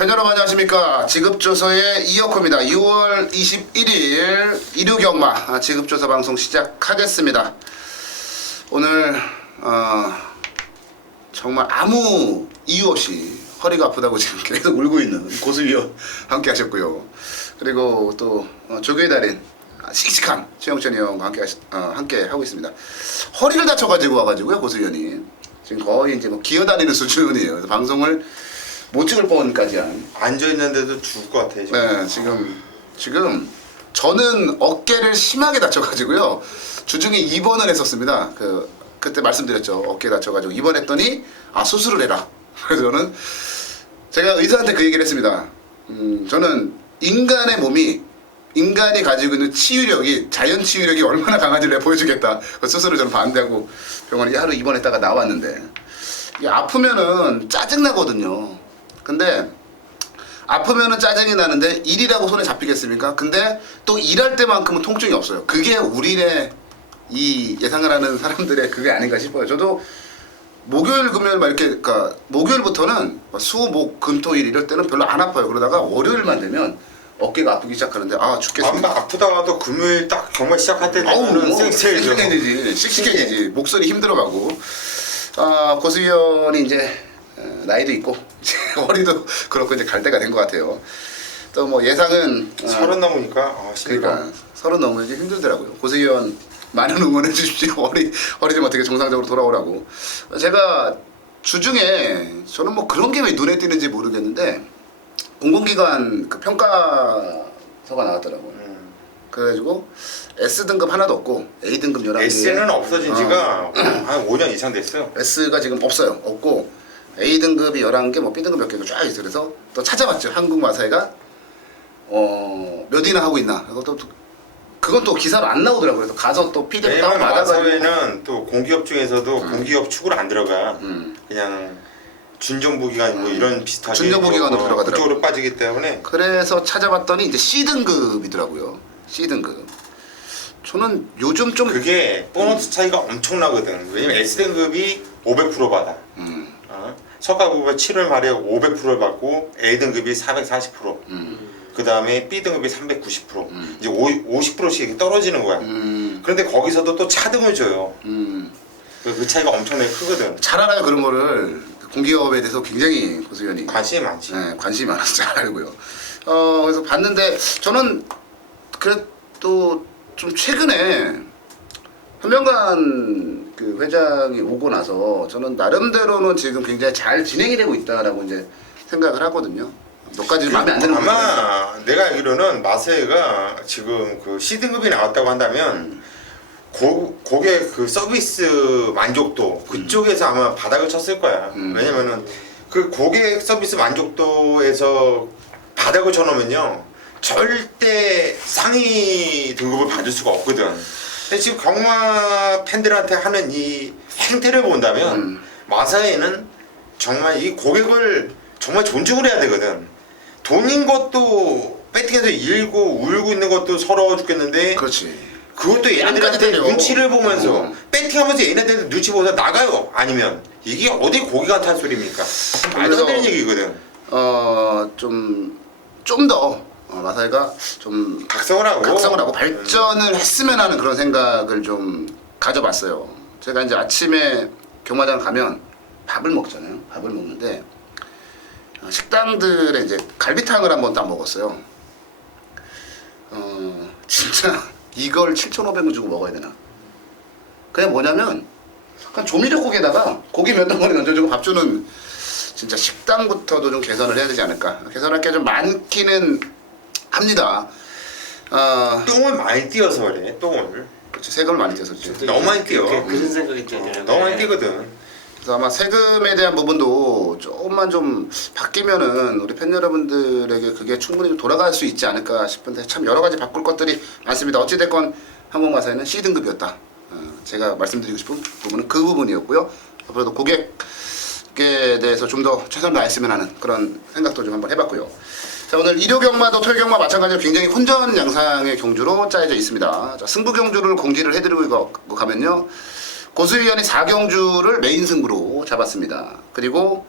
팬 여러분 안녕하십니까. 지급조서의 이혁호입니다. 6월 21일 일요경마 지급조서 방송 시작하겠습니다. 오늘 정말 아무 이유 없이 허리가 아프다고 지금 계속 울고 있는 고수위원 함께 하셨고요. 그리고 또 조교의 달인 씩씩한 최영천 형과 함께 하고 있습니다. 허리를 다쳐가지고 와가지고요, 고수위원이 지금 거의 이제 뭐 기어다니는 수준이에요. 그래서 방송을 못 찍을 뻔까지 한. 앉아 있는데도 죽을 것 같아요. 지금. 네, 지금 저는 어깨를 심하게 다쳐가지고요. 주중에 입원을 했었습니다. 그때 말씀드렸죠. 어깨 다쳐가지고 입원했더니 수술을 해라. 그래서 저는 제가 의사한테 그 얘기를 했습니다. 저는 인간의 몸이 인간이 가지고 있는 치유력이 자연 치유력이 얼마나 강한지를 내가 보여주겠다. 그 수술을 저는 반대하고 병원에 하루 입원했다가 나왔는데 이게 아프면은 짜증 나거든요. 근데 아프면은 짜증이 나는데 일이라고 손에 잡히겠습니까? 근데 또 일할 때만큼은 통증이 없어요. 그게 우리네 이 예상을 하는 사람들의 그게 아닌가 싶어요. 저도 목요일 금요일 막 이렇게 그러니까 목요일부터는 수, 목, 금, 토, 일 이럴 때는 별로 안 아파요. 그러다가 월요일만 되면 어깨가 아프기 시작하는데 죽겠습니다. 아프다가도 금요일 딱 정말 시작할 때 되면은 씩씩해지지. 씩씩해지지. 목소리 힘들어가고. 고수위원이 이제 나이도 있고 허리도 그렇고 이제 갈 때가 된 것 같아요. 또 뭐 예상은 30 넘으니까 그러니까 30 넘으면 이제 힘들더라고요. 고수위원 많은 응원해 주십시오. 허리 좀 어떻게 정상적으로 돌아오라고. 제가 주중에 저는 뭐 그런 게 왜 눈에 띄는지 모르겠는데 공공기관 그 평가서가 나왔더라고요. 그래가지고 S등급 하나도 없고 A등급 11개. S는 없어진 지가 한 5년 이상 됐어요. S가 지금 없어요. 없고 A등급이 11개, 뭐 B등급 몇 개가 쫙 있어요. 그래서 또 찾아봤죠. 한국마사회가 몇이나 하고 있나. 그건 또 기사로 안 나오더라고요. 그래서 가서 또 PDF 다운 받아가지고. 마사회는 또 공기업 중에서도 공기업 축으로 안 들어가. 그냥 준정부기관 뭐 이런 비슷하게 준정부기관으로 들어가더라고요. 그쪽으로 빠지기 때문에. 그래서 찾아봤더니 이제 C등급이더라고요. C등급. 저는 요즘 좀 그게 보너스 차이가 엄청나거든. 왜냐면 S등급이 500% 받아. 석가구가 7월 말에 500%를 받고 A등급이 440%. 그 다음에 B등급이 390%. 이제 50%씩 떨어지는 거야. 그런데 거기서도 또 차등을 줘요. 그 차이가 엄청나게 크거든. 잘 알아요. 그런 거를. 공기업에 대해서 굉장히 고수위원이 관심이 많지. 네, 관심이 많아서 잘 알고요. 그래서 봤는데 저는 그래도 좀 최근에 현명관 그 회장이 오고 나서 저는 나름대로는 지금 굉장히 잘 진행이 되고 있다라고 이제 생각을 하거든요. 몇 가지 마음에 안 드는 거 아마 내가 알기로는 마세가 지금 그 C등급이 나왔다고 한다면 고객 그 서비스 만족도 그쪽에서 아마 바닥을 쳤을 거야. 왜냐면은 그 고객 서비스 만족도에서 바닥을 쳐놓으면요 절대 상위 등급을 받을 수가 없거든. 근데 지금 경마 팬들한테 하는 이 행태를 본다면 마사회는 정말 이 고객을 정말 존중을 해야 되거든. 돈인 것도 배팅에서 일고 울고 있는 것도 서러워 죽겠는데 그렇지. 그것도 얘네들한테 눈치를 보면서 배팅하면서 얘네들 눈치 보면서 나가요. 아니면 이게 어디 고기가 탄 소리입니까? 말도 안 되는 얘기거든. 좀 더 마사회가 좀 각성을 하고 발전을 했으면 하는 그런 생각을 좀 가져봤어요. 제가 이제 아침에 경마장 가면 밥을 먹잖아요. 밥을 먹는데 식당들에 이제 갈비탕을 한번 딱 먹었어요. 진짜 이걸 7,500원 주고 먹어야 되나? 그냥 뭐냐면 약간 조미료국에다가 고기 몇 덩어리 얹어주고 밥 주는 진짜 식당부터도 좀 개선을 해야 되지 않을까? 개선할 게 좀 많기는 합니다. 똥을 많이 띄어서 그래. 똥을 그렇죠. 세금을 많이 떼서 그렇죠. 너무 많이 띄어. 그런 생각이 들어요. 너무 많이 띄거든. 그래서 아마 세금에 대한 부분도 조금만 좀 바뀌면은 우리 팬 여러분들에게 그게 충분히 좀 돌아갈 수 있지 않을까 싶은데 참 여러 가지 바꿀 것들이 많습니다. 어찌됐건 항공마사회는 C등급이었다. 제가 말씀드리고 싶은 부분은 그 부분이었고요. 앞으로도 고객에 대해서 좀 더 최선을 다했으면 하는 그런 생각도 좀 한번 해봤고요. 자, 오늘 일요경마도 토요경마 마찬가지로 굉장히 혼전 양상의 경주로 짜여져 있습니다. 자, 승부 경주를 공지를 해드리고 가면요. 고수위원이 4경주를 메인 승부로 잡았습니다. 그리고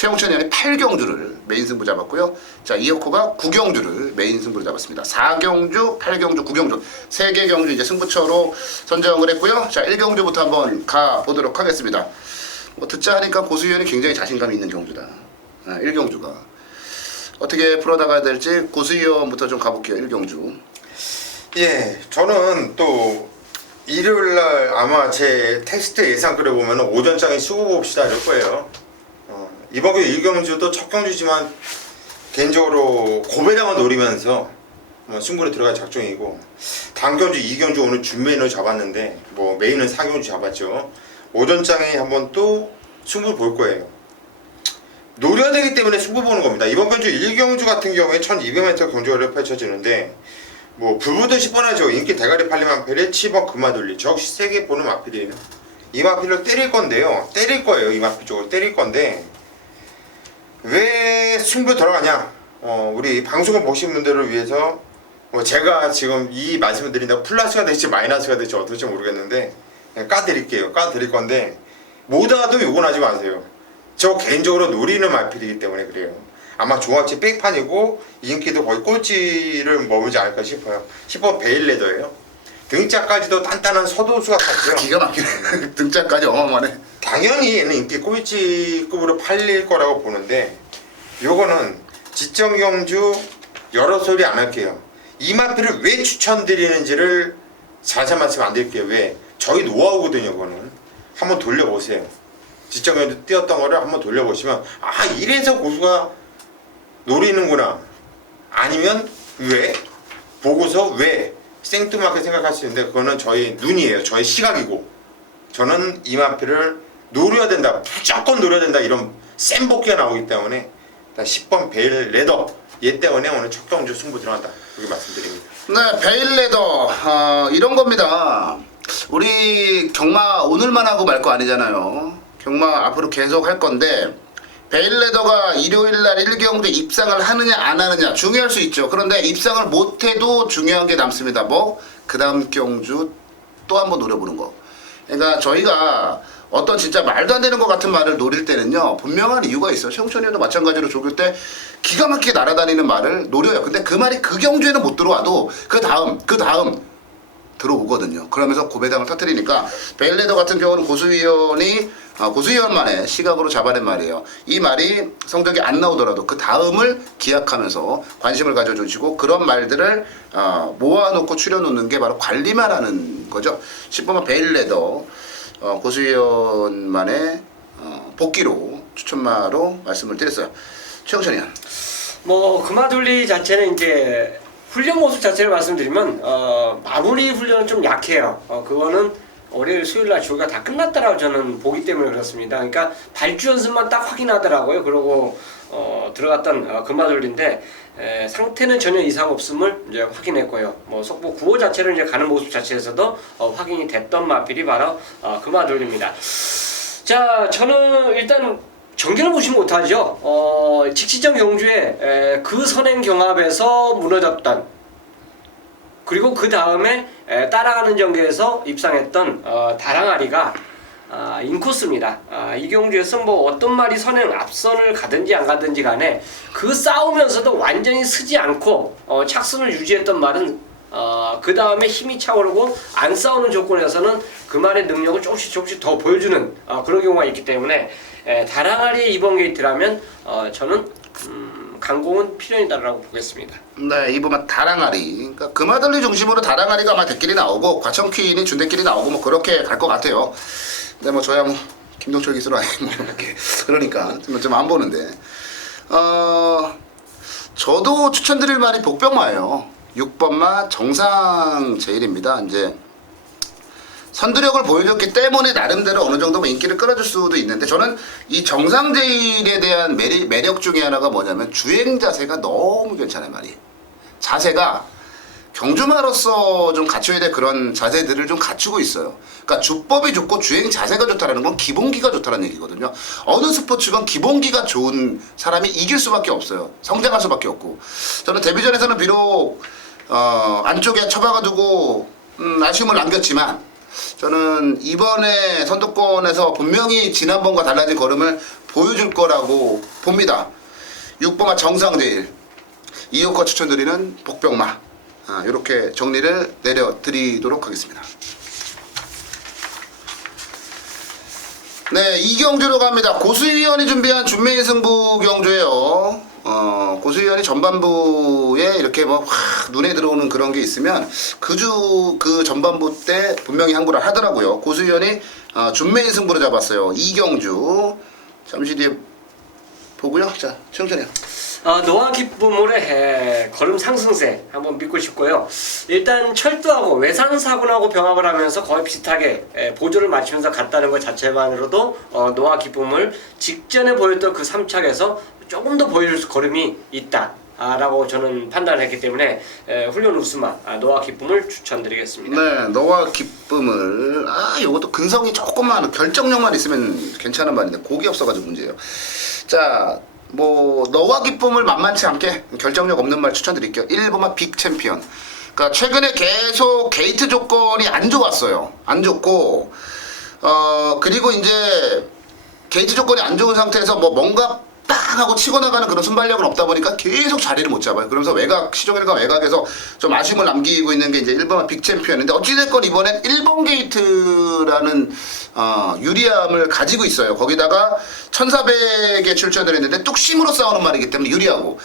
최홍천 의원이 8경주를 메인 승부 잡았고요. 자, 이혁호가 9경주를 메인 승부로 잡았습니다. 4경주, 8경주, 9경주 3개 경주 이제 승부처로 선정을 했고요. 자, 1경주부터 한번 가보도록 하겠습니다. 뭐 듣자 하니까 고수 의원이 굉장히 자신감 있는 경주다. 1경주가 어떻게 풀어나가야 될지 고수 의원부터 좀 가볼게요. 1경주. 예, 저는 또 일요일날 아마 제 텍스트 예상글을 보면 오전장에 수고 봅시다 이럴 거예요. 이번 주 1경주도 첫 경주지만 개인적으로 고배당을 노리면서 승부를 들어갈 작정이고, 다음 경주 2경주 오늘 준메인을 잡았는데 뭐 메인은 4경주 잡았죠. 오전장에 한번 또 승부를 볼 거예요. 노려야 되기 때문에 승부 보는 겁니다. 이번 경주 1경주 같은 경우에 1200m 경주가 펼쳐지는데 뭐 불보듯이 뻔하죠. 인기 대가리 팔리만 페리 7번 금화돌리 역시 세게 보는 마필이에요. 이 마필로 때릴 건데요. 때릴 거예요. 이 마필 쪽으로 때릴 건데 왜 승부 들어가냐? 우리 방송을 보신 분들을 위해서 제가 지금 이 말씀을 드린다고 플러스가 될지 마이너스가 될지 어떨지 모르겠는데 그냥 까드릴게요. 까드릴 건데 뭐다도 욕은 하지 마세요. 저 개인적으로 노리는 마필이기 때문에 그래요. 아마 종합지 백판이고 인기도 거의 꼴찌를 머물지 않을까 싶어요. 10번 베일레더예요. 등짝까지도 단단한 서도수가 같죠. 기가 막히네. 등짝까지 어마어마하네. 당연히 얘는 인기 꼴찌급으로 팔릴 거라고 보는데 요거는 지정경주 여러 소리 안 할게요. 이 마필을 왜 추천드리는지를 자세한 말씀 안 드릴게요. 왜? 저희 노하우거든요. 그거는 한번 돌려보세요. 지정경주 뛰었던 거를 한번 돌려보시면 아 이래서 고수가 노리는구나. 아니면 왜? 보고서 왜? 생뚱맞게 생각할 수 있는데 그거는 저희 눈이에요. 저희 시각이고 저는 이 마필을 노려야 된다. 무조건 노려야 된다. 이런 센 복귀가 나오기 때문에 10번 베일 레더 얘 때문에 오늘 첫 경주 승부 들어간다. 그렇게 말씀드립니다. 네, 베일레더 이런 겁니다. 우리 경마 오늘만 하고 말 거 아니잖아요. 경마 앞으로 계속 할 건데 베일레더가 일요일날 1경주 입상을 하느냐 안 하느냐 중요할 수 있죠. 그런데 입상을 못해도 중요한 게 남습니다. 뭐? 그 다음 경주 또 한번 노려보는 거. 그러니까 저희가 어떤 진짜 말도 안 되는 것 같은 말을 노릴 때는요 분명한 이유가 있어요. 최홍천 의원도 마찬가지로 조교 때 기가 막히게 날아다니는 말을 노려요. 근데 그 말이 그 경주에는 못 들어와도 그 다음 들어오거든요. 그러면서 고배당을 터뜨리니까 베일레더 같은 경우는 고수위원만의 시각으로 잡아낸 말이에요. 이 말이 성적이 안 나오더라도 그 다음을 기약하면서 관심을 가져주시고 그런 말들을 모아놓고 추려놓는 게 바로 관리만 하는 거죠. 10번만 베일레더 고수위원만의 복귀로 추천마로 말씀을 드렸어요. 최영천 의원. 뭐 금화돌리 자체는 이제 훈련 모습 자체를 말씀드리면 마무리 훈련은 좀 약해요. 그거는 월요일 수요일날 조기가 다 끝났다라고 저는 보기 때문에 그렇습니다. 그러니까 발주 연습만 딱 확인하더라고요. 그러고 들어갔던 금화돌리인데 상태는 전혀 이상 없음을 이제 확인했고요. 뭐 속보 9호 자체를 이제 가는 모습 자체에서도 확인이 됐던 마필이 바로 금화돌리입니다. 자, 저는 일단 전개를 보지 못하죠. 직시정 경주에 그 선행 경합에서 무너졌던 그리고 그 다음에 따라가는 전개에서 입상했던 다랑아리가 인코스입니다. 이 경주에서 뭐 어떤 말이 선행 앞선을 가든지 안 가든지 간에 그 싸우면서도 완전히 서지 않고 착선을 유지했던 말은 그 다음에 힘이 차오르고 안 싸우는 조건에서는 그 말의 능력을 조금씩 더 보여주는 그런 경우가 있기 때문에 다랑아리 이번 게이트라면 저는 강공은 필연이다라고 보겠습니다. 네, 이번만 다랑아리. 그러니까 금화돌리 중심으로 다랑아리가 아마 대끼리 나오고 과천퀸이 준대끼리 나오고 뭐 그렇게 갈 것 같아요. 근데 뭐 저야 뭐 김동철 기수로 아니 뭐 이렇게 그러니까 좀 안 보는데. 저도 추천드릴 말이 복병마예요. 6번마 정상 제일입니다. 이제 선두력을 보여줬기 때문에 나름대로 어느 정도 인기를 끌어줄 수도 있는데 저는 이 정상제일에 대한 매력 중에 하나가 뭐냐면 주행 자세가 너무 괜찮아요. 말이 자세가 경주마로서 좀 갖춰야 될 그런 자세들을 좀 갖추고 있어요. 그러니까 주법이 좋고 주행 자세가 좋다는 건 기본기가 좋다는 얘기거든요. 어느 스포츠건 기본기가 좋은 사람이 이길 수밖에 없어요. 성장할 수밖에 없고 저는 데뷔전에서는 비록 안쪽에 처박아두고 아쉬움을 남겼지만 저는 이번에 선두권에서 분명히 지난번과 달라진 걸음을 보여줄 거라고 봅니다. 6번마 정상제일, 2호권 추천드리는 복병마, 이렇게 정리를 내려드리도록 하겠습니다. 네, 이 경주로 갑니다. 고수위원이 준비한 준매인 승부 경주예요. 고수위원이 전반부에 이렇게 뭐 확 눈에 들어오는 그런 게 있으면 그 전반부 때 분명히 항구를 하더라고요. 고수위원이 준매인 승부로 잡았어요. 이 경주 잠시 뒤에 보고요. 자, 최영찬이요. 노아 기쁨의 걸음 상승세 한번 믿고 싶고요. 일단 철도하고 외산 사고하고 병합을 하면서 거의 비슷하게 보조를 맞추면서 갔다는 것 자체만으로도 노아 기쁨을 직전에 보였던 그 3착에서 조금 더 보여줄 걸음이 있다. 라고 저는 판단을 했기 때문에 훈련 우스마 노아 기쁨을 추천드리겠습니다. 네, 너와 기쁨을 요것도 근성이 조금만 결정력만 있으면 괜찮은 말인데 곡이 없어가지고 문제예요. 자, 뭐 너와 기쁨을 만만치 않게 결정력 없는 말 추천드릴게요. 1번마 빅 챔피언. 그러니까 최근에 계속 게이트 조건이 안 좋았어요. 안 좋고 그리고 이제 게이트 조건이 안 좋은 상태에서 뭐 뭔가 빵 하고 치고 나가는 그런 순발력은 없다 보니까 계속 자리를 못 잡아요. 그러면서 시종일관 외곽에서 좀 아쉬움을 남기고 있는 게 이제 1번마 빅 챔피언인데 어찌됐건 이번엔 1번 게이트라는 유리함을 가지고 있어요. 거기다가 1400에 출전을 했는데 뚝심으로 싸우는 말이기 때문에 유리하고,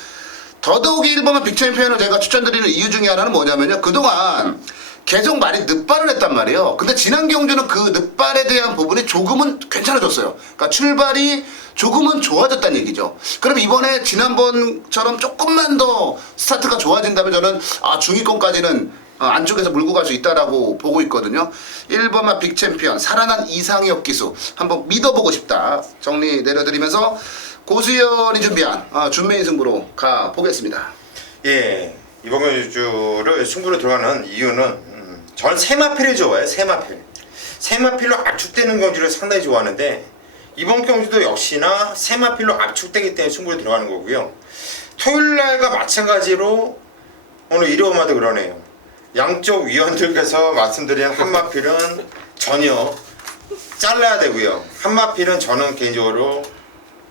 더더욱이 1번마 빅 챔피언을 제가 추천드리는 이유 중에 하나는 뭐냐면요, 그동안 계속 많이 늑발을 했단 말이에요. 근데 지난 경주는 그 늑발에 대한 부분이 조금은 괜찮아졌어요. 그러니까 출발이 조금은 좋아졌다는 얘기죠. 그럼 이번에 지난번처럼 조금만 더 스타트가 좋아진다면 저는 중위권까지는 안쪽에서 물고 갈 수 있다라고 보고 있거든요. 1번마 빅 챔피언 살아난 이상혁 기수 한번 믿어보고 싶다. 정리 내려드리면서 고수연이 준비한 준매인 승부로 가보겠습니다. 예, 이번 경주를 승부로 들어가는 이유는 전 세마필을 좋아해요. 세마필로 압축되는 경주를 상당히 좋아하는데 이번 경주도 역시나 세마필로 압축되기 때문에 승부로 들어가는 거고요. 토요일날과 마찬가지로 오늘 일요일마다 그러네요. 양쪽 위원들께서 말씀드린 한마필은 전혀 잘라야 되고요. 한마필은 저는 개인적으로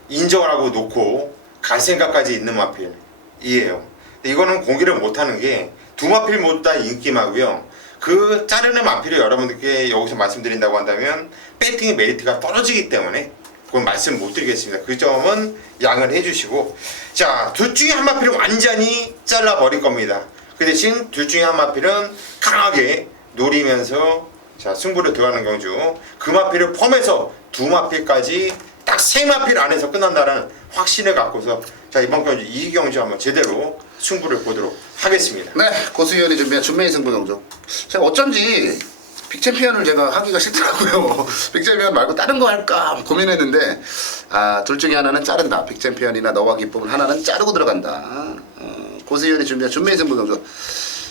인정을 하고 놓고 갈 생각까지 있는 마필이에요. 이거는 공개를 못하는 게 두 마필 모두 다 인기마고요. 그 자르는 마필을 여러분들께 여기서 말씀드린다고 한다면 배팅의 메리트가 떨어지기 때문에 그건 말씀 못 드리겠습니다. 그 점은 양을 해주시고, 자, 둘 중에 한 마필은 완전히 잘라버릴 겁니다. 그 대신 둘 중에 한 마필은 강하게 노리면서 자 승부를 들어가는 경주, 그 마필을 포함해서 두 마필까지 딱 세 마필 안에서 끝난다는 확신을 갖고서 자 이번 경주 이 경주 한번 제대로 승부를 보도록 하겠습니다. 네, 고수위원이 준비한 준매인 승부 경주. 제가 어쩐지 빅챔피언을 제가 하기가 싫더라고요. 빅챔피언 말고 다른 거 할까 고민했는데 둘 중에 하나는 자른다. 빅챔피언이나 너와 기쁨은 하나는 자르고 들어간다. 고수위원이 준비한 준매인 승부 경주.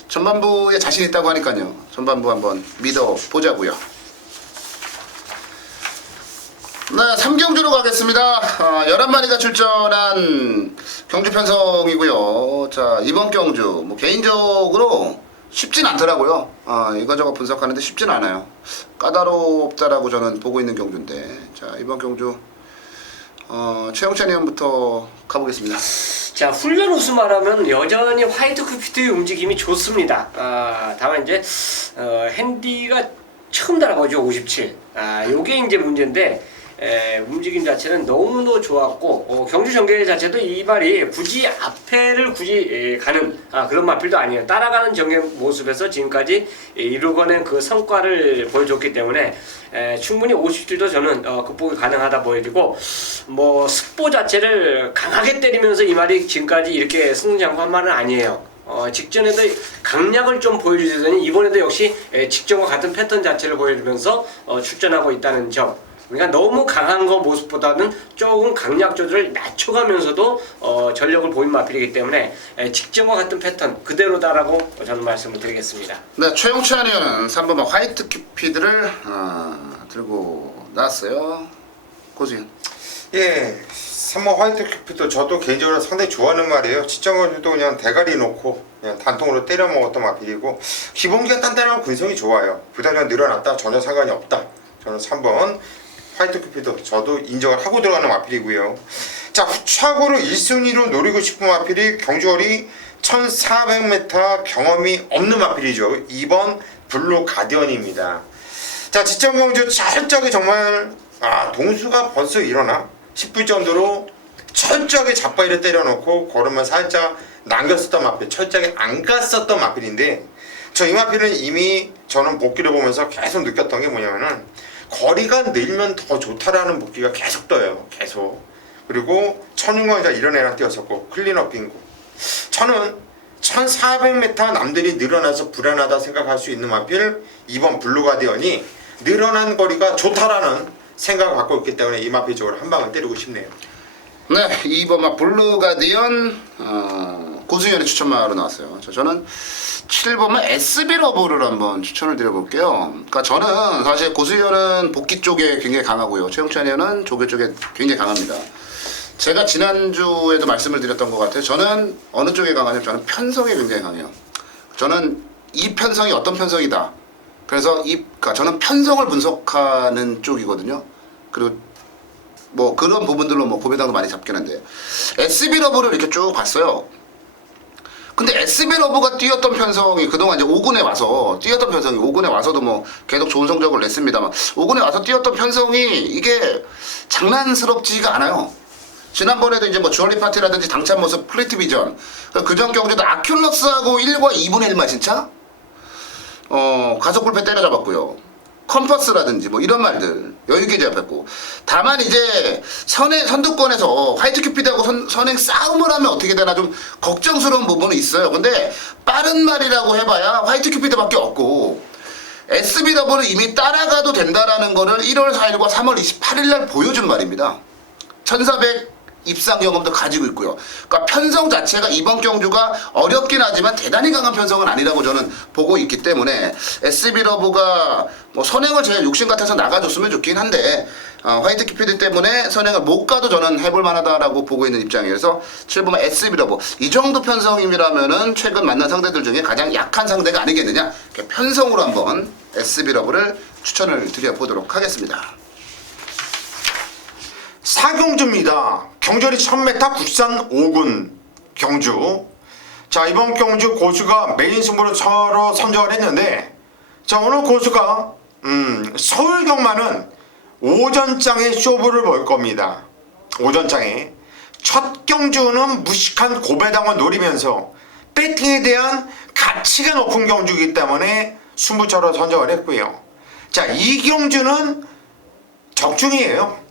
전반부에 자신 있다고 하니까요. 전반부 한번 믿어보자고요. 네, 3경주로 가겠습니다. 11마리가 출전한 경주 편성이고요. 자, 이번 경주 뭐 개인적으로 쉽진 않더라고요. 이거저거 분석하는데 쉽진 않아요. 까다롭다라고 저는 보고 있는 경주인데, 자, 이번 경주 최영찬 의원부터 가보겠습니다. 자, 훈련 우승하라면 여전히 화이트 쿠피트의 움직임이 좋습니다. 다만 이제 핸디가 처음 달아보죠. 57. 요게 이제 문제인데, 움직임 자체는 너무도 좋았고, 경주 전개 자체도 이 발이 굳이 앞에를 가는 그런 마필도 아니에요. 따라가는 전개 모습에서 지금까지 이루어낸 그 성과를 보여줬기 때문에 충분히 57도 저는 극복이 가능하다 보여지고, 뭐 스포 자체를 강하게 때리면서 이 말이 지금까지 이렇게 승승장구한 말은 아니에요. 직전에도 강약을 좀 보여주더니 이번에도 역시 직전과 같은 패턴 자체를 보여주면서 출전하고 있다는 점. 그러니까 너무 강한 거 모습보다는 조금 강약 조절을 낮춰가면서도 전력을 보인 마필이기 때문에 직전과 같은 패턴 그대로다라고 저는 말씀을 드리겠습니다. 네, 최용찬 의원은 3번만 화이트 큐피드를 들고 나왔어요. 고수현. 예, 3번 화이트 큐피도 저도 개인적으로 상당히 좋아하는 말이에요. 치정거주도 그냥 대가리 놓고 그냥 단통으로 때려 먹었던 마필이고 기본기가 단단하고 근성이 좋아요. 부담이 늘어났다 전혀 상관이 없다. 저는 3번 화이트 큐피도 저도 인정을 하고 들어가는 마필이고요. 자, 후차고로 1순위로 노리고 싶은 마필이 경주거리 1400m 경험이 없는 마필이죠. 2번 블루 가디언입니다. 자, 지점경주 철저하게 정말 동수가 벌써 일어나 싶을 정도로 철저하게 잡바이를 때려놓고 걸음만 살짝 남겼었던 마필, 철저하게 안 갔었던 마필인데 저 이 마필은 이미 저는 복귀를 보면서 계속 느꼈던 게 뭐냐면은 거리가 늘면 더 좋다라는 복귀가 계속 떠요. 계속. 그리고 천윤건이자 이런 애랑 뛰었었고 클린업 빙고. 저는 1400m 남들이 늘어나서 불안하다 생각할 수 있는 마필 2번 블루가디언이 늘어난 거리가 좋다라는 생각을 갖고 있기 때문에 이 마필 쪽으로 한 방을 때리고 싶네요. 네, 2번 블루가디언 고수현의 추천마로 나왔어요. 저는 7번 SB 러브를 한번 추천을 드려볼게요. 그러니까 저는 사실 고수현은 복귀 쪽에 굉장히 강하고요. 최영찬 의원은 조교 쪽에 굉장히 강합니다. 제가 지난주에도 말씀을 드렸던 것 같아요. 저는 어느 쪽에 강하냐면 저는 편성에 굉장히 강해요. 저는 이 편성이 어떤 편성이다. 그래서 그러니까 저는 편성을 분석하는 쪽이거든요. 그리고 뭐 그런 부분들로 뭐 고배당도 많이 잡긴 한데 SB 러브를 이렇게 쭉 봤어요. 근데 SB 러브가 뛰었던 편성이 그동안 이제 5군에 와서 뛰었던 편성이 5군에 와서도 뭐 계속 좋은 성적을 냈습니다만 5군에 와서 뛰었던 편성이 이게 장난스럽지가 않아요. 지난번에도 이제 뭐 주얼리 파티라든지 당찬 모습 플리트 비전 그전 경주도 아큘러스하고 1과 2분의 1만 진짜 가속 불패 때려잡았고요. 컴퍼스라든지 뭐 이런 말들 여유있게 제압했고 다만 이제 선두권에서 화이트 큐피드하고 선행 싸움을 하면 어떻게 되나 좀 걱정스러운 부분은 있어요. 근데 빠른 말이라고 해봐야 화이트 큐피드밖에 없고 SB 러브를 이미 따라가도 된다라는 거를 1월 4일과 3월 28일 날 보여준 말입니다. 1400 입상 경험도 가지고 있고요. 그러니까 편성 자체가 이번 경주가 어렵긴 하지만 대단히 강한 편성은 아니라고 저는 보고 있기 때문에 SB 러브가 뭐 선행을 제 욕심 같아서 나가줬으면 좋긴 한데 화이트 큐피드 때문에 선행을 못 가도 저는 해볼 만하다라고 보고 있는 입장이어서 7번 SB 러브 이 정도 편성임이라면은 최근 만난 상대들 중에 가장 약한 상대가 아니겠느냐 이렇게 편성으로 한번 SB 러브를 추천을 드려보도록 하겠습니다. 사경주입니다. 경주거리 1000m 국산 5군 경주. 자, 이번 경주 고수가 메인 승부로 서로 선정을 했는데 자, 오늘 고수가 서울경마는 오전장에 쇼부를 볼 겁니다. 오전장에 첫 경주는 무식한 고배당을 노리면서 배팅에 대한 가치가 높은 경주이기 때문에 승부처로 선정을 했고요. 자, 이 경주는 적중이에요.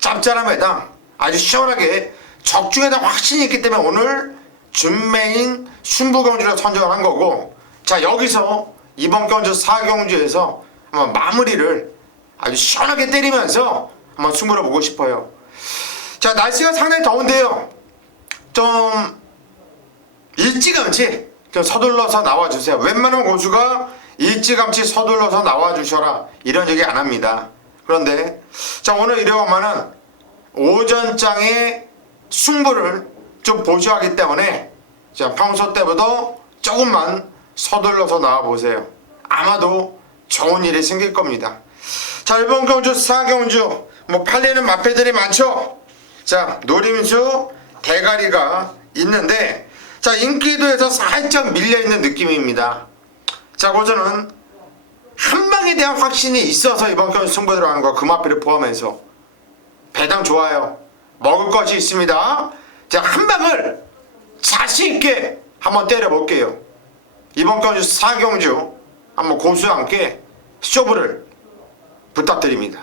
짭짤한 배당 아주 시원하게 적중에다 확신이 있기 때문에 오늘 준메인 순부경주를 선정을 한 거고 자, 여기서 이번 경주 4경주에서 한번 마무리를 아주 시원하게 때리면서 한번 승부를 보고 싶어요. 자, 날씨가 상당히 더운데요. 좀 일찌감치 좀 서둘러서 나와주세요. 웬만한 고수가 일찌감치 서둘러서 나와주셔라 이런 얘기 안 합니다. 그런데 자, 오늘 이래오면은 오전장의 승부를 좀 보셔야 하기 때문에 자, 평소 때보다 조금만 서둘러서 나와보세요. 아마도 좋은 일이 생길 겁니다. 자, 이번 경주 4경주 뭐 팔리는 마패들이 많죠. 자, 노림수 대가리가 있는데 자, 인기도에서 살짝 밀려있는 느낌입니다. 자, 고저는 한방에 대한 확신이 있어서 이번 경주 승부 들어가는 거 그 마패를 포함해서 배당 좋아요. 먹을 것이 있습니다. 자, 한방을 자신있게 한번 때려볼게요. 이번 경주 4경주 한번 고수와 함께 쇼부를 부탁드립니다.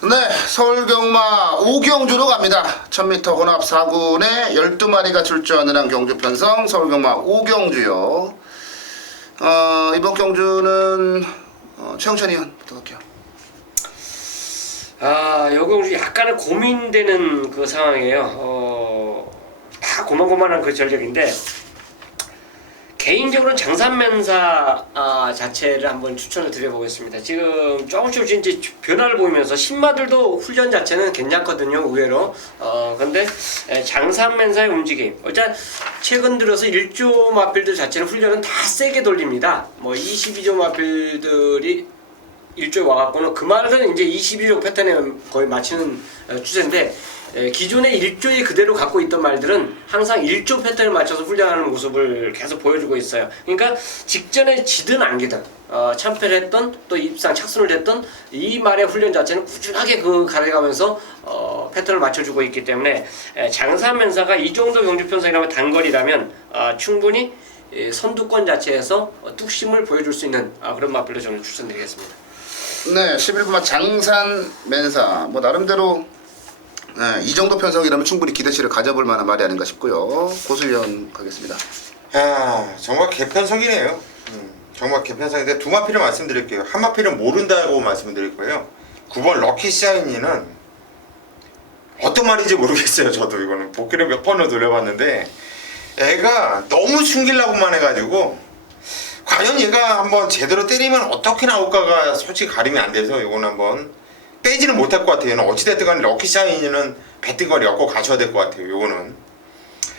네, 서울경마 5경주로 갑니다. 1000m 혼합 4군에 12마리가 출전하는 경주 편성 서울경마 5경주요. 이번 경주는 최영찬 의원 부탁할게요. 여경주 약간은 고민되는 그 상황이에요. 다 고만고만한 그 전력인데 개인적으로는 장산면사 자체를 한번 추천을 드려보겠습니다. 지금 조금씩 이제 변화를 보이면서 신마들도 훈련 자체는 괜찮거든요, 의외로. 근데 장산면사의 움직임. 어차 최근 들어서 1조 마필들 자체는 훈련은 다 세게 돌립니다. 뭐 22조 마필들이 1조에 와갖고는 그 말은 이제 22조 패턴에 거의 맞추는 추세인데, 기존의 1조에 그대로 갖고 있던 말들은 항상 1조 패턴을 맞춰서 훈련하는 모습을 계속 보여주고 있어요. 그러니까 직전에 지든 안기든 참패를 했던 또 입상 착순을 했던 이 말의 훈련 자체는 꾸준하게 가져가면서 패턴을 맞춰주고 있기 때문에 장산면사가 이 정도 경주 편성이라면 단거리라면 충분히 선두권 자체에서 뚝심을 보여줄 수 있는 그런 마필로 저는 추천드리겠습니다. 네, 11분만 장산면사 뭐 나름대로 이 정도 편성이라면 충분히 기대치를 가져볼 만한 말이 아닌가 싶고요. 고수위원 가겠습니다. 정말 개편성이네요. 정말 개편성인데 두 마필을 말씀드릴게요. 한 마필은 모른다고 말씀드릴 거예요. 9번 럭키샤이니는 어떤 말인지 모르겠어요. 저도 이거는 복귀를 몇 번을 돌려봤는데 애가 너무 숨기려고만 해가지고 과연 얘가 한번 제대로 때리면 어떻게 나올까가 솔직히 가림이 안 돼서 이거는 한번 빼지는 못할 것 같아요. 어찌됐든 간에 럭키샤이니는 배뜨거리 엮고 가셔야 될 것 같아요. 요거는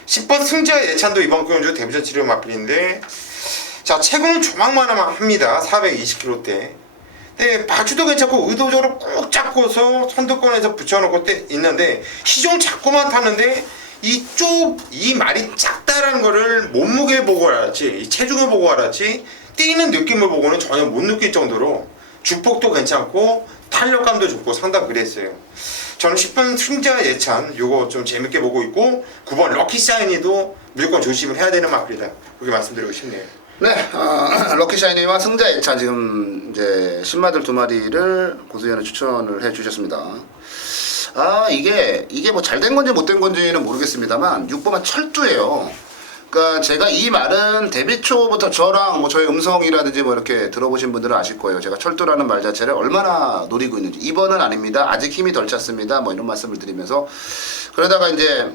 10번 승자 예찬도 이번 경주 데뷔전 치료 마필인데, 자 체구는 조망만 합니다. 420kg대. 근데 바주도 괜찮고 의도적으로 꾹 잡고서 선두권에서 붙여놓고 있는데 시종 자꾸만 타는데 이 말이 작다라는 거를 몸무게 보고 알았지, 이 체중을 보고 알았지, 뛰는 느낌을 보고는 전혀 못 느낄 정도로 주폭도 괜찮고 탄력감도 좋고 상당히 그랬어요. 저는 10번 승자 예찬 요거 좀 재밌게 보고 있고 9번 럭키샤이니도 무조건 조심을 해야 되는 마필이다. 그렇게 말씀드리고 싶네요. 네, 럭키샤이니와 승자 예찬 지금 이제 신마들 두 마리를 고수위원은 추천을 해주셨습니다. 이게 뭐 잘된 건지 못된 건지는 모르겠습니다만 6번은 철두예요. 그러니까 제가 이 말은 데뷔 초부터 저랑 뭐 저의 음성이라든지 뭐 이렇게 들어보신 분들은 아실 거예요. 제가 철두라는 말 자체를 얼마나 노리고 있는지. 이번은 아닙니다. 아직 힘이 덜 찼습니다. 뭐 이런 말씀을 드리면서 그러다가 이제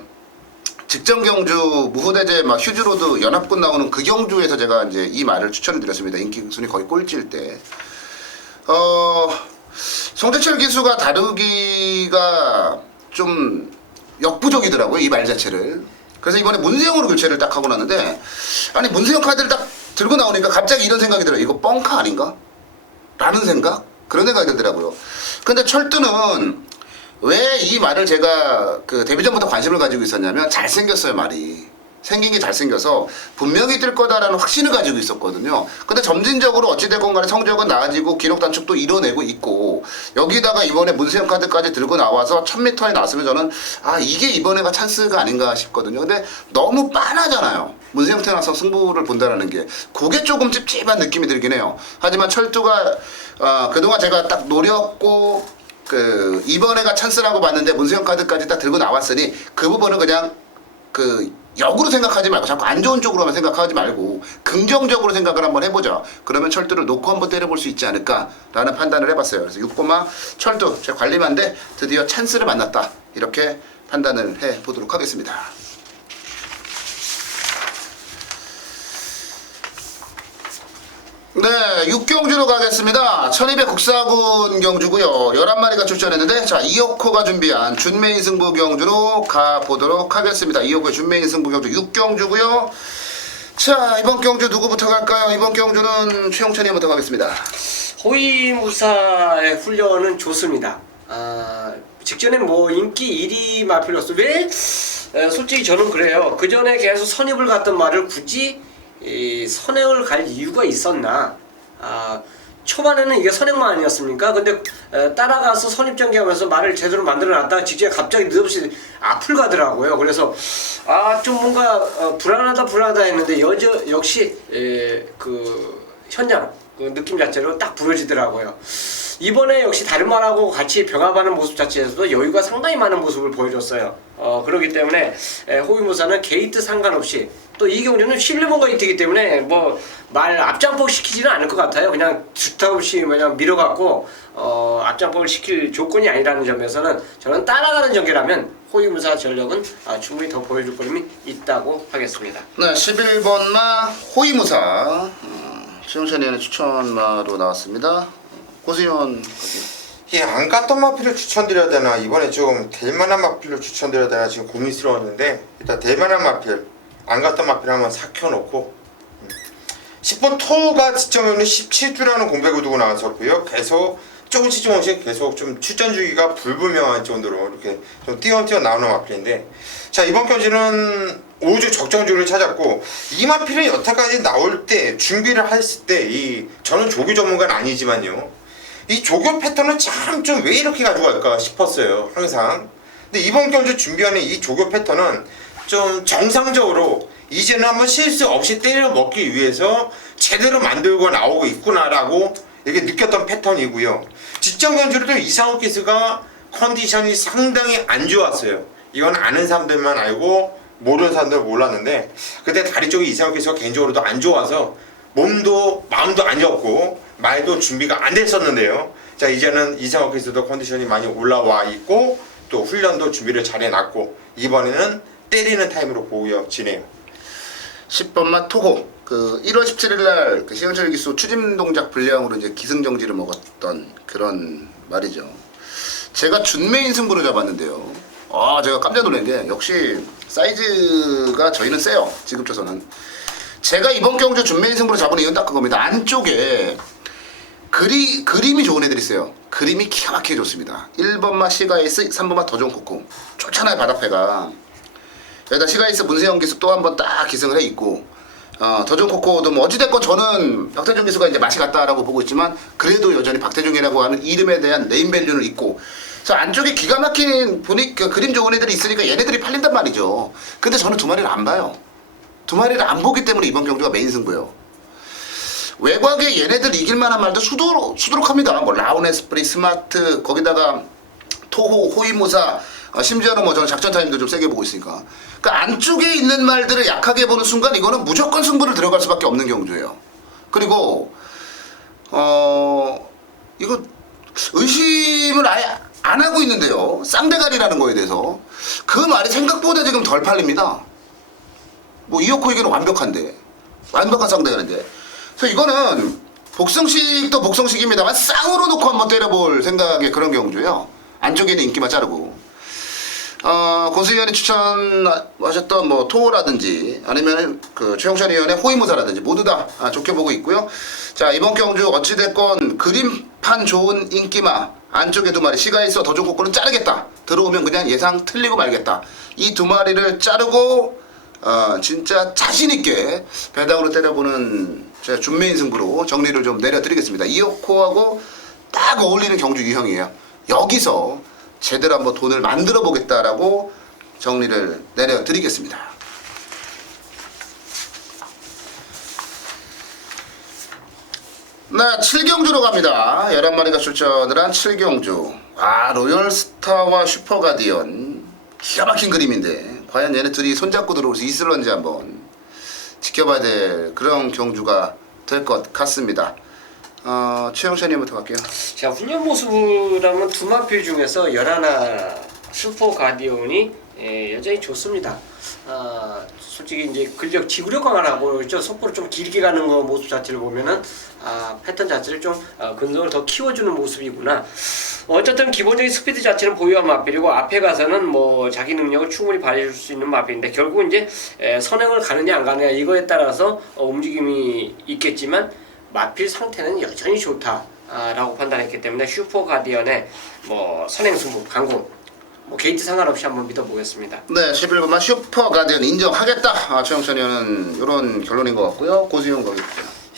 직전 경주 무후대제 막 휴즈로드 연합군 나오는 그 경주에서 제가 이제 이 말을 추천을 드렸습니다. 인기 순위 거의 꼴찌일 때. 송재철 기수가 다루기가 좀 역부족이더라고요. 이 말 자체를. 그래서 이번에 문세영으로 교체를 딱 하고 났는데, 아니 문세영 카드를 딱 들고 나오니까 갑자기 이런 생각이 들어요. 이거 뻥카 아닌가? 라는 생각? 그런 생각이 들더라고요. 근데 철두는 왜 이 말을 제가 그 데뷔 전부터 관심을 가지고 있었냐면 잘생겼어요, 말이. 생긴 게 잘생겨서 분명히 뜰 거다라는 확신을 가지고 있었거든요. 근데 점진적으로 어찌됐건 간에 성적은 나아지고 기록 단축도 이뤄내고 있고, 여기다가 이번에 문세영 카드까지 들고 나와서 1000m에 나왔으면 저는 이게 이번에가 찬스가 아닌가 싶거든요. 근데 너무 빤하잖아요. 문세영 태어나서 승부를 본다라는 게. 그게 조금 찝찝한 느낌이 들긴 해요. 하지만 철두가 그동안 제가 딱 노렸고 이번에가 찬스라고 봤는데 문세영 카드까지 딱 들고 나왔으니 그 부분은 그냥 역으로 생각하지 말고 자꾸 안 좋은 쪽으로만 생각하지 말고 긍정적으로 생각을 한번 해보자. 그러면 철두를 놓고 한번 때려볼 수 있지 않을까라는 판단을 해봤어요. 그래서 6번마 철두 제 관리만데 드디어 찬스를 만났다. 이렇게 판단을 해보도록 하겠습니다. 네, 6경주로 가겠습니다. 1200 국사군 경주고요. 11마리가 출전했는데, 자, 이혁호가 준비한 준메인 승부 경주로 가보도록 하겠습니다. 이혁호의 준메인 승부 경주 6경주고요. 자, 이번 경주 누구부터 갈까요? 이번 경주는 최영찬이 부터 가겠습니다. 호위무사의 훈련은 좋습니다. 직전에 뭐 인기 1위 마필로서 왜 솔직히 저는 그래요. 그 전에 계속 선입을 갔던 말을 굳이 선행을 갈 이유가 있었나? 초반에는 이게 선행만 아니었습니까? 근데 따라가서 선입전개하면서 말을 제대로 만들어놨다가 직전에 갑자기 느닷없이 앞을 가더라고요. 그래서 좀 뭔가 불안하다 했는데 역시 그 현장 그 느낌 자체로 딱 부러지더라고요. 이번에 역시 다른 말하고 같이 병합하는 모습 자체에서도 여유가 상당히 많은 모습을 보여줬어요. 그렇기 때문에 호위무사는 게이트 상관없이 또 이 경주는 11번 게이트이기 때문에 뭐 말 앞장법 시키지는 않을 것 같아요. 그냥 두타없이 그냥 밀어갖고 앞장법을 시킬 조건이 아니라는 점에서는 저는 따라가는 전개라면 호위무사 전력은 충분히 더 보여줄 거림이 있다고 하겠습니다. 네, 11번마 호위무사 최영찬이의 추천마로 나왔습니다. 고수현 예, 안 갔던 마필을 추천드려야 되나, 이번에 좀 될만한 마필로 추천드려야 되나 지금 고민스러웠는데, 일단 될만한 마필, 안 갔던 마필 한번 삭혀놓고 10번 토가 지점에는 17주라는 공백을 두고 나왔었고요. 계속 조금씩 계속 좀 출전 주기가 불분명한 정도로 이렇게 좀 띄엄띄엄 나오는 마필인데, 자, 이번 경기는 5주 적정주를 찾았고, 이 마필은 여태까지 나올 때 준비를 했을 때 저는 조교 전문가는 아니지만요, 이 조교 패턴을 참 좀 왜 이렇게 가지고 갈까 싶었어요, 항상. 근데 이번 경주 준비하는 이 조교 패턴은 좀 정상적으로 이제는 한번 실수 없이 때려 먹기 위해서 제대로 만들고 나오고 있구나라고 이렇게 느꼈던 패턴이고요. 직전 경주로도 이상욱 기수가 컨디션이 상당히 안 좋았어요. 이건 아는 사람들만 알고 모르는 사람들은 몰랐는데, 그때 다리 쪽에 이상욱 기수가 개인적으로도 안 좋아서 몸도 마음도 안 좋고 말도 준비가 안 됐었는데요. 자, 이제는 이상욱 기수도 컨디션이 많이 올라와 있고 또 훈련도 준비를 잘 해놨고 이번에는 때리는 타임으로 보여지네요. 10번마 토호 1월 17일날 시흥철 기수 추진 동작 불량으로 이제 기승정지를 먹었던 그런 말이죠. 제가 준메인 승부를 잡았는데요. 제가 깜짝 놀란 게 역시 사이즈가 저희는 세요. 지급조선은. 제가 이번 경주 준메인 승부를 잡은 이유는 딱 그겁니다. 안쪽에 그림이 좋은 애들이 있어요. 그림이 기가 막히게 좋습니다. 1번마 시가이스, 3번마 더존코코. 좋잖아요, 바닥패가. 여기다 시가이스 문세영 기수 또 한 번 딱 기승을 해 있고, 더존코코도 뭐 어찌됐건 저는 박태종 기수가 이제 맛이 갔다라고 보고 있지만, 그래도 여전히 박태종이라고 하는 이름에 대한 네임밸류는 있고, 그래서 안쪽에 기가 막힌 그림 좋은 애들이 있으니까 얘네들이 팔린단 말이죠. 근데 저는 두 마리를 안 봐요. 두 마리를 안 보기 때문에 이번 경주가 메인 승부예요. 외곽에 얘네들 이길만한 말도 수두룩합니다. 뭐 라운에스프리, 스마트, 거기다가 토호, 호위무사, 심지어는 뭐 저는 작전 타임도 좀 세게 보고 있으니까. 그러니까 안쪽에 있는 말들을 약하게 보는 순간 이거는 무조건 승부를 들어갈 수밖에 없는 경주예요. 그리고 이거 의심을 아예 안 하고 있는데요. 쌍대가리라는 거에 대해서 그 말이 생각보다 지금 덜 팔립니다. 뭐 이어코에게는 완벽한 쌍대가리인데. 그래서 이거는 복성식도 복성식입니다만 쌍으로 놓고 한번 때려볼 생각의 그런 경주예요. 안쪽에는 인기만 자르고. 고수위원이 추천하셨던 뭐 토호라든지 아니면 그 최영찬 의원의 호위무사라든지 모두 다 좋게 보고 있고요. 자, 이번 경주 어찌됐건 그림판 좋은 인기마 안쪽에 두 마리 시가이스 더존코코는 자르겠다. 들어오면 그냥 예상 틀리고 말겠다. 이 두 마리를 자르고 진짜 자신있게 배당으로 때려보는 제가 준메인 승부로 정리를 좀 내려드리겠습니다. 이어코하고 딱 어울리는 경주 유형이에요. 여기서 제대로 한번 돈을 만들어 보겠다라고 정리를 내려드리겠습니다. 네, 7경주로 갑니다. 11마리가 출전을 한 7경주. 로열스타와 슈퍼가디언. 기가 막힌 그림인데 과연 얘네 둘이 손잡고 들어오면서 있을런지 한번 지켜봐야 될 그런 경주가 될 것 같습니다. 최영찬님부터 갈게요. 자, 훈련 모습이라면 두 마필 중에서 11 슈퍼 가디언이 여전히 좋습니다. 솔직히 이제 근력 지구력 강화하고 있죠. 속보를 좀 길게 가는 거 모습 자체를 보면은 패턴 자체를 좀 근성을 더 키워주는 모습이구나. 어쨌든 기본적인 스피드 자체는 보유한 마필이고 앞에 가서는 뭐 자기 능력을 충분히 발휘할 수 있는 마필인데 결국 이제 선행을 가느냐 안 가느냐 이거에 따라서 움직임이 있겠지만 마필 상태는 여전히 좋다라고 판단했기 때문에 슈퍼 가디언의 뭐 선행 승부 강공 뭐 게이트 상관없이 한번 믿어보겠습니다. 네, 11번만 슈퍼 가디언 인정하겠다. 최영찬 의원은 이런 결론인 것 같고요. 고수영 거겠죠.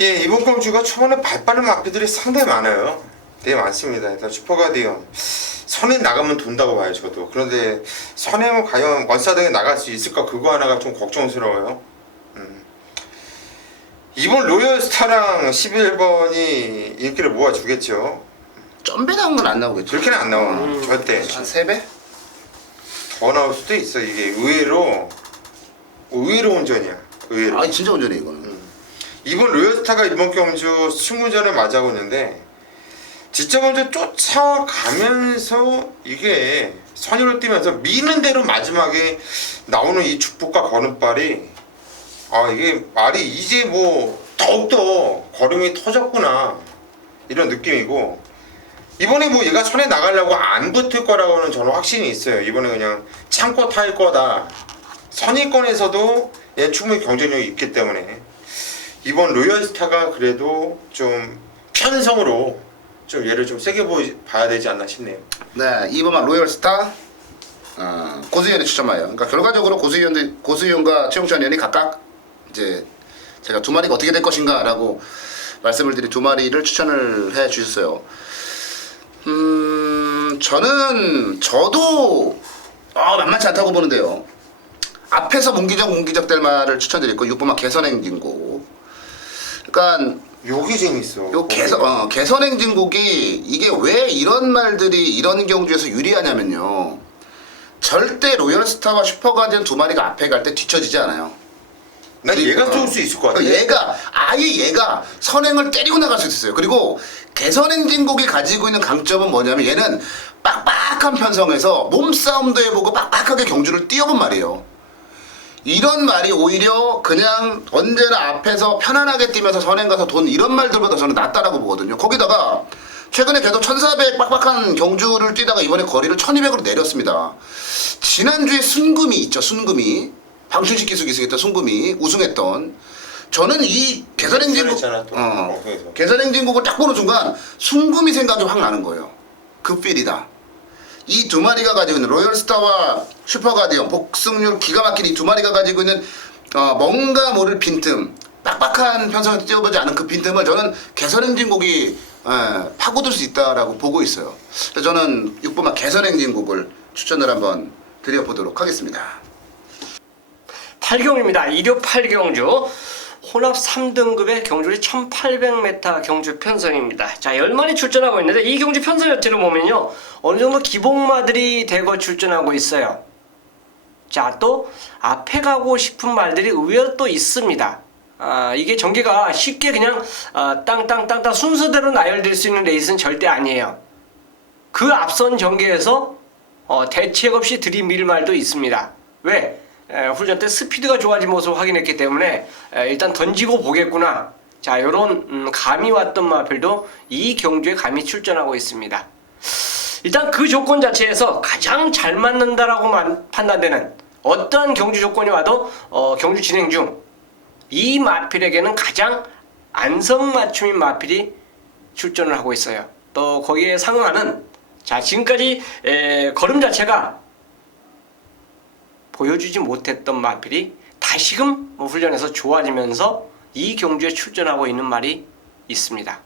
예, 이번 경주가 초반에 발빠른 마필들이 상당히 많아요. 되게 많습니다. 일단 슈퍼가디언 선행 나가면 돈다고 봐요, 저도. 그런데 선행은 과연 원사등에 나갈 수 있을까? 그거 하나가 좀 걱정스러워요. 이번 로열스타랑 11번이 인기를 모아주겠죠. 쩐배당은 안 나오겠죠. 그렇게는 안 나와. 절대. 한 3배? 더 나올 수도 있어. 이게 의외로 운전이야. 의외로. 아니 진짜 운전해 이거는. 이번 로열스타가 이번 경주 승무전을 맞이하고 있는데 진짜 먼저 쫓아가면서 이게 선의로 뛰면서 미는 대로 마지막에 나오는 이 축복과 걸음발이 이게 말이 이제 뭐 더욱더 걸음이 터졌구나 이런 느낌이고 이번에 뭐 얘가 선에 나가려고 안 붙을 거라고는 저는 확신이 있어요. 이번에 그냥 참고 탈 거다. 선의권에서도 얘 충분히 경쟁력이 있기 때문에 이번 로열스타가 그래도 좀 편성으로 좀 얘를 좀 세게 봐야 되지 않나 싶네요. 네, 이번만 로열스타 고수위원이 추천마예요. 그러니까 결과적으로 고수위원과 최용찬 위원이 각각 이제 제가 두 마리가 어떻게 될 것인가라고 말씀을 드린 두 마리를 추천을 해 주셨어요. 저도 만만치 않다고 보는데요. 앞에서 문기적 될 말을 추천드렸고 6번만 개선행진곡. 그러니까 요게 재밌어. 요 개선행진곡이 이게 왜 이런 말들이 이런 경주에서 유리하냐면요. 절대 로열스타와 슈퍼가디언 두 마리가 앞에 갈 때 뒤처지지 않아요. 난 얘가 쏠 수 있을 것 같아. 얘가 선행을 때리고 나갈 수 있어요. 그리고 개선행진곡이 가지고 있는 강점은 뭐냐면 얘는 빡빡한 편성에서 몸싸움도 해보고 빡빡하게 경주를 뛰어본 말이에요. 이런 말이 오히려 그냥 언제나 앞에서 편안하게 뛰면서 선행 가서 돈 이런 말들보다 저는 낫다라고 보거든요. 거기다가 최근에 계속 1400 빡빡한 경주를 뛰다가 이번에 거리를 1200으로 내렸습니다. 지난주에 순금이 있죠. 순금이 방춘식 기수했던 순금이 우승했던. 저는 이 개선행진곡을 딱 보는 순간 순금이 생각이 확 나는 거예요. 그 필이다. 이 두 마리가 가지고 있는 로열스타와 슈퍼가디언 복승률 기가 막힌 이 두 마리가 가지고 있는 뭔가 모를 빈틈 빡빡한 편성에서 뛰어보지 않은 그 빈틈을 저는 개선행진곡이 파고들 수 있다라고 보고 있어요. 그래서 저는 6번만 개선행진곡을 추천을 한번 드려보도록 하겠습니다. 8경주입니다. 2교 8경주 혼합 3등급의 경주리 1800m 경주 편성입니다. 자, 10마리 출전하고 있는데 이 경주 편성 자체를 보면요. 어느 정도 기복마들이 대거 출전하고 있어요. 자, 또 앞에 가고 싶은 말들이 의외로 또 있습니다. 이게 전개가 쉽게 그냥 땅땅땅땅 순서대로 나열될 수 있는 레이스는 절대 아니에요. 그 앞선 전개에서 대책 없이 들이밀 말도 있습니다. 왜? 훈련 때 스피드가 좋아진 모습을 확인했기 때문에 일단 던지고 보겠구나. 자, 요런 감이 왔던 마필도 이 경주에 감히 출전하고 있습니다. 일단 그 조건 자체에서 가장 잘 맞는다라고 판단되는 어떠한 경주 조건이 와도 경주 진행 중 이 마필에게는 가장 안성맞춤인 마필이 출전을 하고 있어요. 또 거기에 상응하는 자, 지금까지 걸음 자체가 보여주지 못했던 마필이 다시금 훈련에서 좋아지면서 이 경주에 출전하고 있는 말이 있습니다.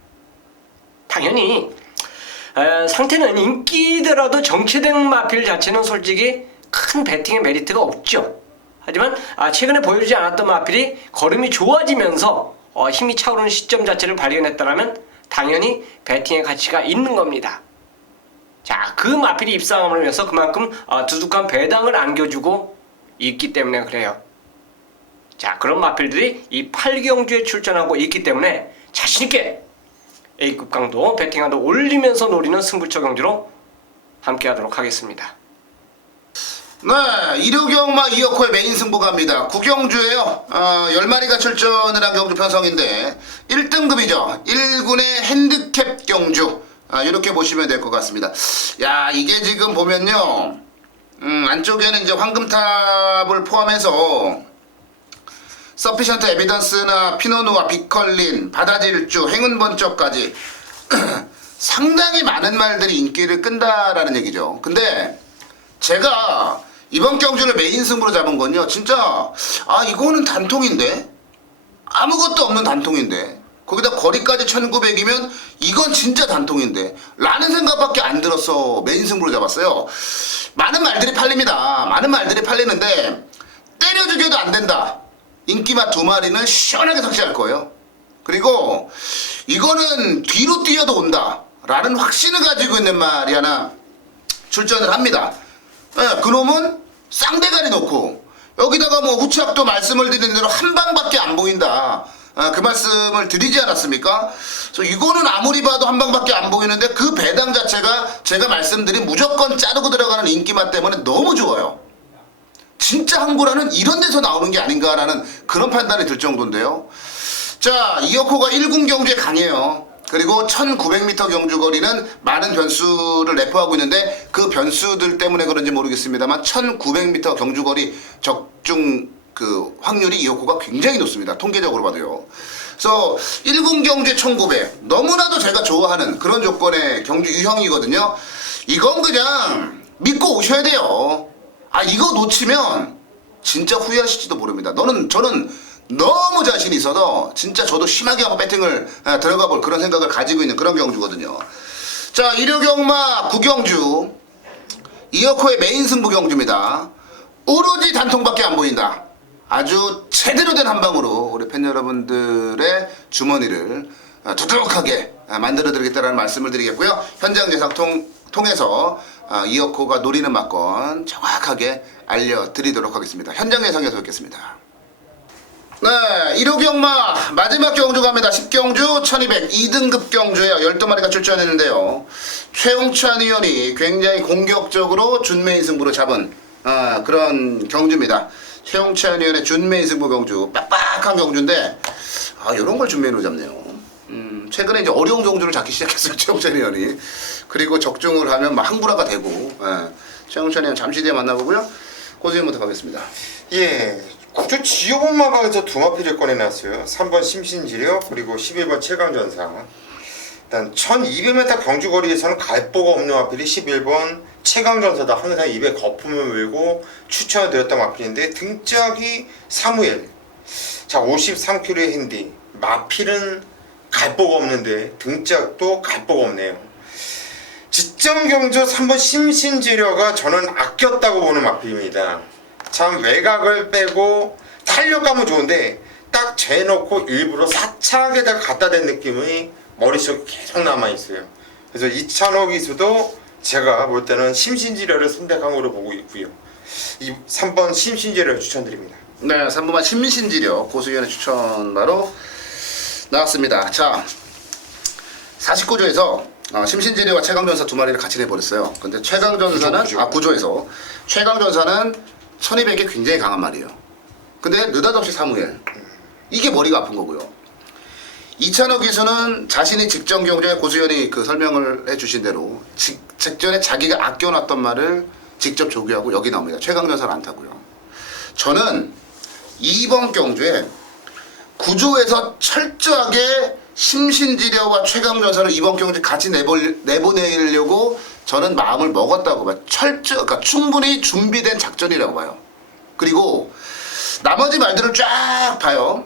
당연히 상태는 인기더라도 정체된 마필 자체는 솔직히 큰 배팅의 메리트가 없죠. 하지만 최근에 보여주지 않았던 마필이 걸음이 좋아지면서 힘이 차오르는 시점 자체를 발견했다면 당연히 배팅의 가치가 있는 겁니다. 자, 그 마필이 입상함으로 해서 그만큼 두둑한 배당을 안겨주고 있기 때문에 그래요. 자, 그런 마필들이 이 8경주에 출전하고 있기 때문에 자신있게 A급 강도, 배팅강도 올리면서 노리는 승부처 경주로 함께 하도록 하겠습니다. 네, 1호경마 2호코의 메인 승부갑니다. 9경주에요. 10마리가 출전을 한 경주 편성인데 1등급이죠. 1군의 핸드캡 경주. 이렇게 보시면 될 것 같습니다. 야, 이게 지금 보면요. 안쪽에는 이제 황금탑을 포함해서 서피션트 에비던스나 피노누아, 비컬린, 바다질주, 행운번쩍까지 상당히 많은 말들이 인기를 끈다라는 얘기죠. 근데 제가 이번 경주를 메인 승부로 잡은 건요, 진짜 이거는 단통인데, 아무것도 없는 단통인데, 거기다 거리까지 1900이면 이건 진짜 단통인데 라는 생각밖에 안 들어서 메인 승부로 잡았어요. 많은 말들이 팔립니다. 많은 말들이 팔리는데 때려 죽여도 안 된다. 인기맛 두 마리는 시원하게 삭제할 거예요. 그리고 이거는 뒤로 뛰어도 온다. 라는 확신을 가지고 있는 말이 하나 출전을 합니다. 예, 그놈은 쌍대가리 놓고 여기다가 뭐 후추학도 말씀을 드리는 대로 한 방밖에 안 보인다. 그 말씀을 드리지 않았습니까? 그래서 이거는 아무리 봐도 한 방밖에 안 보이는데 그 배당 자체가 제가 말씀드린 무조건 자르고 들어가는 인기맛 때문에 너무 좋아요. 진짜 항구라는 이런 데서 나오는 게 아닌가라는 그런 판단이 들 정도인데요. 자, 이어코가 1군 경주에 강해요. 그리고 1900m 경주 거리는 많은 변수를 내포하고 있는데 그 변수들 때문에 그런지 모르겠습니다만 1900m 경주 거리 적중 그 확률이 이어코가 굉장히 높습니다. 통계적으로 봐도요. 그래서 1군 경주에 1900 너무나도 제가 좋아하는 그런 조건의 경주 유형이거든요. 이건 그냥 믿고 오셔야 돼요. 이거 놓치면 진짜 후회하실지도 모릅니다. 저는 너무 자신이 있어서 진짜 저도 심하게 한번 배팅을 들어가 볼 그런 생각을 가지고 있는 그런 경주거든요. 자, 일요경마 구경주 이어코의 메인 승부 경주입니다. 오로지 단통밖에 안 보인다. 아주 제대로 된 한방으로 우리 팬 여러분들의 주머니를 두둑하게 만들어 드리겠다는 말씀을 드리겠고요. 현장 예상 통해서 이어코가 노리는 막건 정확하게 알려드리도록 하겠습니다. 현장 예상에서 뵙겠습니다. 네, 1호 경마 마지막 경주 갑니다. 10경주 1200 2등급 경주에 12마리가 출전했는데요. 최홍찬 의원이 굉장히 공격적으로 준메인 승부로 잡은 그런 경주입니다. 최홍찬 의원의 준메인 승부 경주, 빡빡한 경주인데 이런 걸 준메인으로 잡네요. 최근에 이제 어려운 경주를 잡기 시작했어요. 최홍찬 의원이. 그리고 적중을 하면 막 항불화가 되고. 최홍찬 의원 잠시 뒤에 만나보고요. 고수님부터 가겠습니다. 예, 구조 지오본마방에서 두 마피를 꺼내놨어요. 3번 심신지력 그리고 11번 최강전사. 일단 1200m 경주거리에서는 갈 바가 없는 마필이 11번 최강전사다. 항상 입에 거품을 물고 추천되었던 마필인데 등짝이 사무엘. 자, 53kg의 핸디. 마필은 갈 바가 없는데 등짝도 갈 바가 없네요. 지점 경주 3번 심신지려가 저는 아꼈다고 보는 마필입니다. 참 외곽을 빼고 탄력감은 좋은데 딱 재놓고 일부러 사착에다 갖다 댄 느낌이 머릿속에 계속 남아있어요. 그래서 이찬호 기수도 제가 볼 때는 심신지려를 선택함으로 보고 있고요. 3번 심신지려를 추천드립니다. 네, 3번만 심신지력 고수위원의 추천바로 나왔습니다. 자, 49조에서 심신지력과 최강전사 두 마리를 같이 내버렸어요. 근데 최강전사는 구조에서 최강전사는 1200이 굉장히 강한 말이에요. 근데 느닷없이 사무엘. 이게 머리가 아픈 거고요. 이찬호 기수는 자신이 직전 경주에 고수연이 그 설명을 해주신 대로 직전에 자기가 아껴놨던 말을 직접 조교하고 여기 나옵니다. 최강전사를 안 타고요. 저는 이번 경주에 구조에서 철저하게 심신지려와 최강전사를 이번 경주에 같이 내보내려고 저는 마음을 먹었다고 봐요. 그러니까 충분히 준비된 작전이라고 봐요. 그리고 나머지 말들을 쫙 봐요.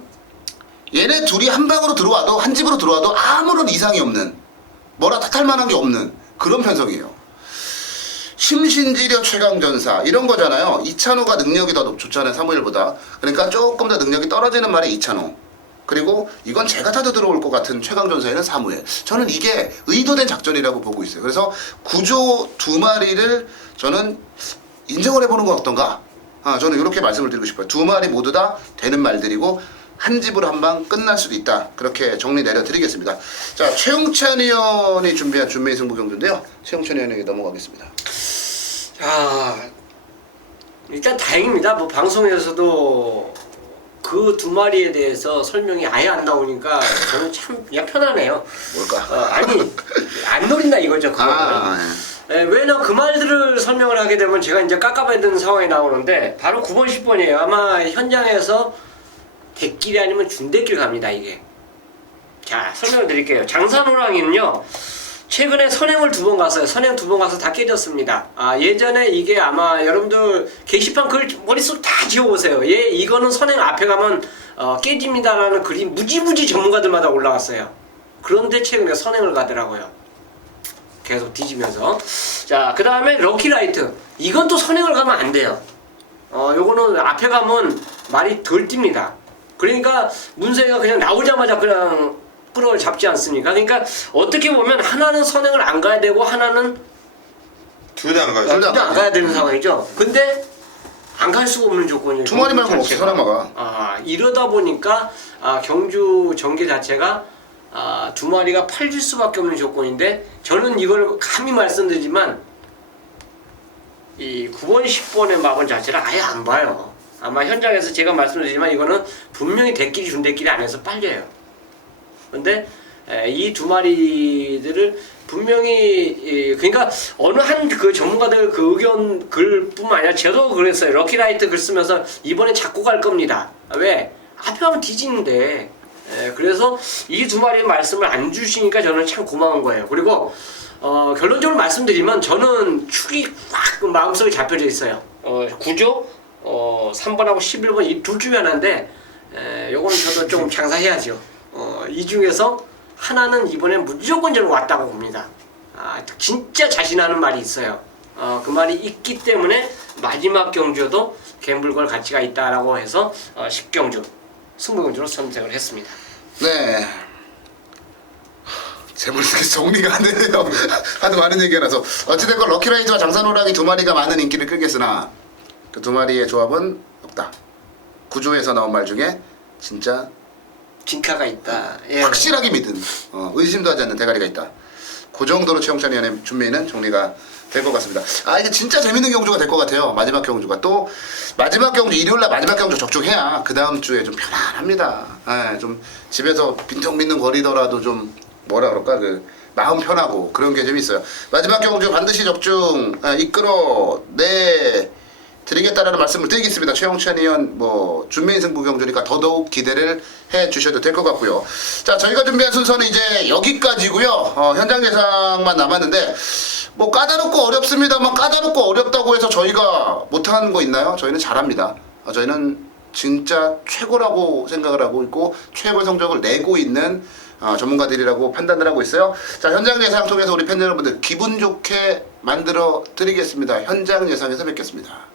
얘네 둘이 한 방으로 들어와도 한 집으로 들어와도 아무런 이상이 없는 뭐라 탓할 만한 게 없는 그런 편성이에요. 심신지려 최강전사 이런 거잖아요. 이찬호가 능력이 더 좋잖아요. 사무엘보다. 그러니까 조금 더 능력이 떨어지는 말이 이찬호. 그리고 이건 제가 타도 들어올 것 같은 최강전사에는 사무엘. 저는 이게 의도된 작전이라고 보고 있어요. 그래서 구조 두 마리를 저는 인정을 해보는 건 어떤가? 저는 이렇게 말씀을 드리고 싶어요. 두 마리 모두 다 되는 말들이고 한 집으로 한 방 끝날 수도 있다. 그렇게 정리 내려드리겠습니다. 자, 최홍찬 의원이 준비한 준메인 승부 경주인데요. 최홍찬 의원에게 넘어가겠습니다. 자, 일단 다행입니다. 뭐 방송에서도 그 두 마리에 대해서 설명이 아예 안 나오니까 저는 참 그냥 편하네요. 뭘까? 아니 안 노린다 이거죠. 그거는. 왜냐면 그 말들을 설명을 하게 되면 제가 이제 깝깝해 드는 상황이 나오는데 바로 9번 10번이에요. 아마 현장에서 대끼리 아니면 준대끼리 갑니다 이게. 자, 설명을 드릴게요. 장산호랑이는요 최근에 선행을 2번 갔어요. 선행 2번 가서 다 깨졌습니다. 예전에 이게 아마 여러분들 게시판 글 머릿속 다 지워보세요. 이거는 선행 앞에 가면 깨집니다라는 글이 무지무지 전문가들마다 올라왔어요. 그런데 최근에 선행을 가더라고요. 계속 뒤지면서. 자, 그 다음에 럭키라이트. 이건 또 선행을 가면 안 돼요. 요거는 앞에 가면 말이 덜 띱니다. 그러니까 문세가 그냥 나오자마자 그냥 끌어잡지 않습니까? 그러니까 어떻게 보면 하나는 선행을 안 가야 되고 하나는 둘 다 안 가죠. 둘 다. 둘 다 안 가야 되는 상황이죠. 근데 안 갈 수가 없는 조건이에요. 두 마리 말고 경주 없어 자체가. 사람마가. 이러다 보니까 경주 전개 자체가 두 마리가 팔릴 수밖에 없는 조건인데 저는 이걸 감히 말씀드리지만 이 9번, 10번의 마번 자체를 아예 안 봐요. 아마 현장에서 제가 말씀드리지만 이거는 분명히 대끼리 준대끼리 안에서 빨려요. 근데 이 두 마리들을 분명히 그러니까 어느 한 그 전문가들 그 의견 글뿐만 아니라 저도 그랬어요. 럭키라이트 글 쓰면서 이번에 잡고 갈 겁니다. 왜? 앞에 하면 뒤지는데. 그래서 이 두 마리의 말씀을 안 주시니까 저는 참 고마운 거예요. 그리고 결론적으로 말씀드리면 저는 축이 확 마음속에 잡혀져 있어요. 9조 3번하고 11번 이 둘 중에 하나인데 요거는 저도 좀 장사해야죠. 이 중에서 하나는 이번에 무조건 저는 왔다고 봅니다. 진짜 자신하는 말이 있어요. 그 말이 있기 때문에 마지막 경주에도 갬블 걸 가치가 있다라고 해서 10경주 승부경주로 선택을 했습니다. 네. 제 머릿속에 정리가 안 되네요. 하도 많은 얘기가 나서 어찌됐건 럭키라이즈와 장산호랑이 두 마리가 많은 인기를 끌겠으나 그 두 마리의 조합은 없다. 구조에서 나온 말 중에 진짜 진카가 있다. 예. 확실하게 믿은 의심도 하지 않는 대가리가 있다. 그 정도로 최영찬 의원의 준비는 정리가 될 것 같습니다. 이게 진짜 재밌는 경주가 될 것 같아요. 마지막 경주가 또 마지막 경주 일요일날 마지막 경주 적중해야 그 다음 주에 좀 편안합니다. 좀 집에서 빈통빈통 거리더라도 좀 뭐라 그럴까 그 마음 편하고 그런 게 좀 있어요. 마지막 경주 반드시 적중 이끌어 내 드리겠다라는 말씀을 드리겠습니다. 최영찬 의원 준비인 승부 경주니까 더더욱 기대를 해 주셔도 될 것 같고요. 자, 저희가 준비한 순서는 이제 여기까지고요. 현장 예상만 남았는데 까다롭고 어렵습니다만 까다롭고 어렵다고 해서 저희가 못하는 거 있나요? 저희는 잘합니다. 저희는 진짜 최고라고 생각을 하고 있고 최고의 성적을 내고 있는 전문가들이라고 판단을 하고 있어요. 자, 현장 예상 통해서 우리 팬 여러분들 기분 좋게 만들어 드리겠습니다. 현장 예상에서 뵙겠습니다.